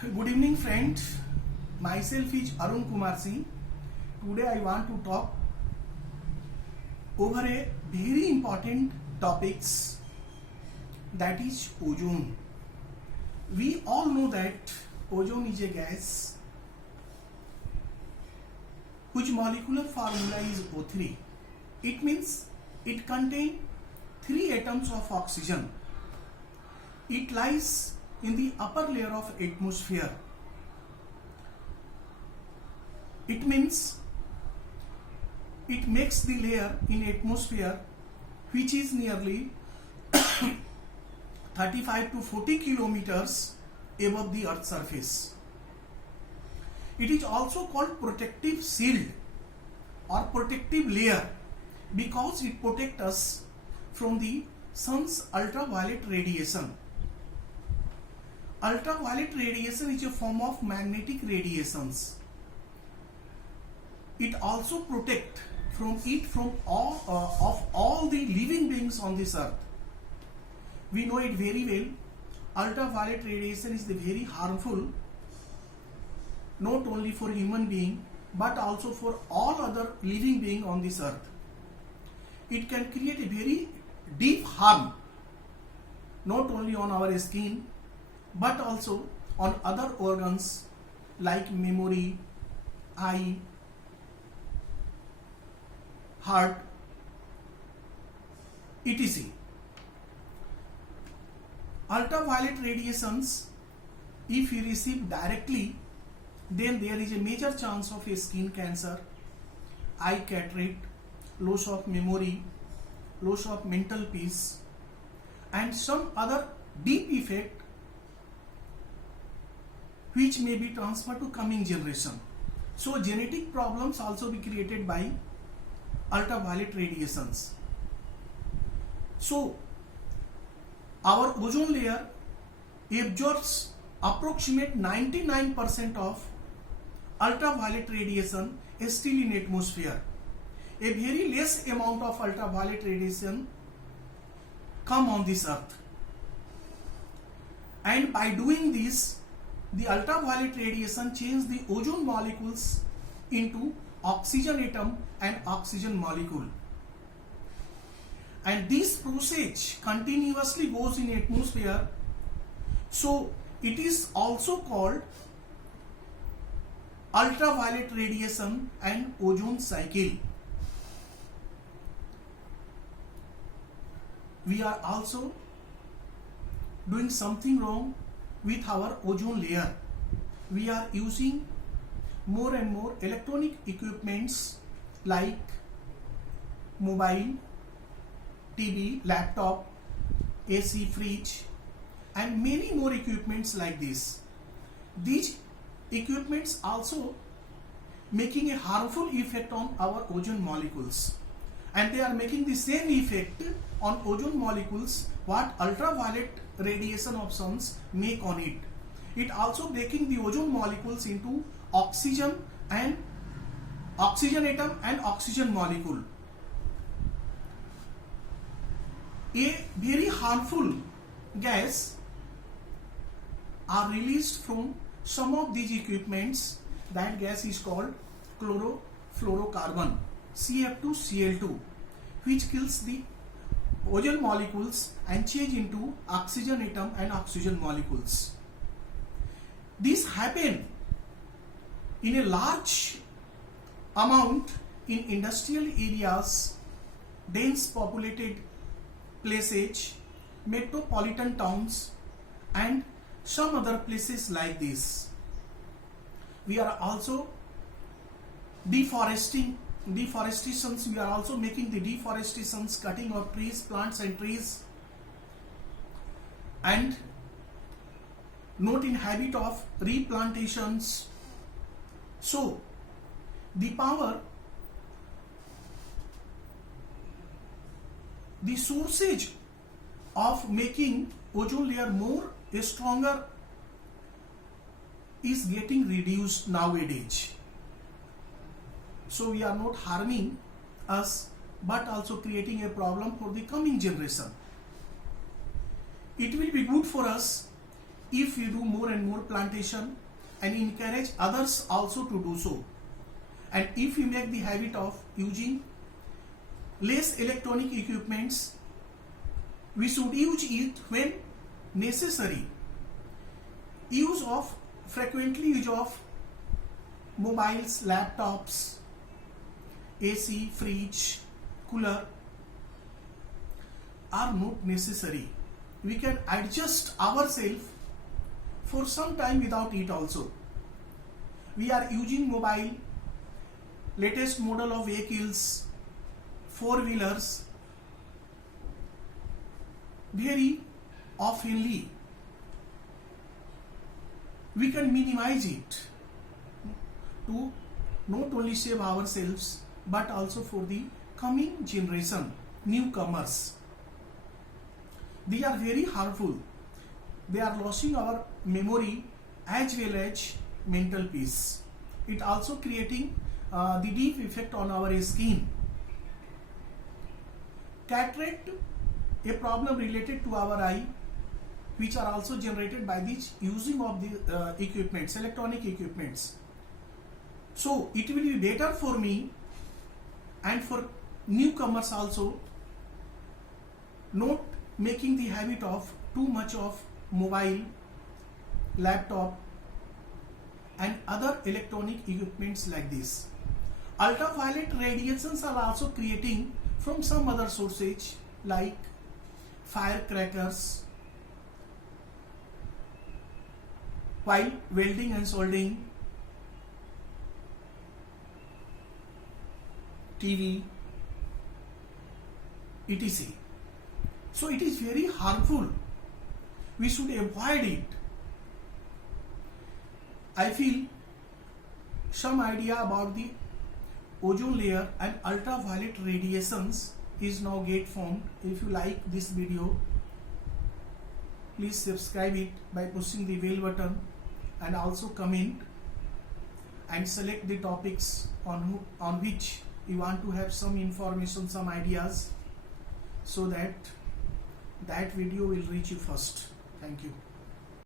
Good evening, friends. Myself is Arun Kumar Singh. Today I want to talk over a very important topics, that is ozone. We all know that ozone is a gas whose molecular formula is O3. It means it contains 3 atoms of oxygen. It lies in the upper layer of atmosphere. It means it makes the layer in atmosphere which is nearly 35 to 40 kilometers above the earth's surface. It is also called protective shield or protective layer because it protects us from the sun's ultraviolet radiation. Ultraviolet radiation is a form of magnetic radiations. It also protects from all the living beings on this earth. We know it very well. Ultraviolet radiation is very harmful, not only for human being but also for all other living beings on this earth. It can create a very deep harm, not only on our skin but also on other organs like memory, eye, heart, etc. Ultraviolet radiations, if we receive directly, then there is a major chance of a skin cancer, eye cataract, loss of memory, loss of mental peace, and some other deep effect which may be transferred to coming generation. So genetic problems also be created by ultraviolet radiations. So our ozone layer absorbs approximate 99% of ultraviolet radiation is still in atmosphere. A very less amount of ultraviolet radiation come on this earth, and by doing this, the ultraviolet radiation change the ozone molecules into oxygen atom and oxygen molecule, and this process continuously goes in atmosphere. So it is also called ultraviolet radiation and ozone cycle. We are also doing something wrong with our ozone layer. We are using more and more electronic equipments like mobile, TV, laptop, AC, fridge, and many more equipments like this. These equipments also making a harmful effect on our ozone molecules, and they are making the same effect on ozone molecules what ultraviolet radiation of suns make on it. It also breaking the ozone molecules into oxygen and oxygen atom and oxygen molecule. A very harmful gas are released from some of these equipments. That gas is called chlorofluorocarbon, CF2Cl2, which kills the ozone molecules and change into oxygen atom and oxygen molecules. This happen in a large amount in industrial areas, dense populated places, metropolitan towns, and some other places like this. We are also deforestations. We are also making the deforestations, cutting of trees, plants and trees, and not in habit of replantations. So the sources of making ozone layer more stronger is getting reduced nowadays. So we are not harming us but also creating a problem for the coming generation. It will be good for us if we do more and more plantation and encourage others also to do so, and if we make the habit of using less electronic equipments, we should use it when necessary. Frequently use of mobiles, laptops, AC, fridge, cooler are not necessary. We can adjust ourselves for some time without it also. We are using mobile, latest model of vehicles, four-wheelers very oftenly. We can minimize it to not only save ourselves but also for the coming generation, newcomers. They are very harmful. They are losing our memory as well as mental peace. It also creating the deep effect on our skin. Cataract, a problem related to our eye, which are also generated by this using of the equipments, electronic equipments. So it will be better for me and for newcomers also not making the habit of too much of mobile, laptop and other electronic equipments like this. Ultraviolet radiations are also creating from some other sources like firecrackers, while welding and soldering, TV, etc. So it is very harmful. We should avoid it. I feel some idea about the ozone layer and ultraviolet radiations is now get formed. If you like this video, please subscribe it by pushing the bell button and also comment and select the topics on which you want to have some information, some ideas, so that video will reach you first. Thank you.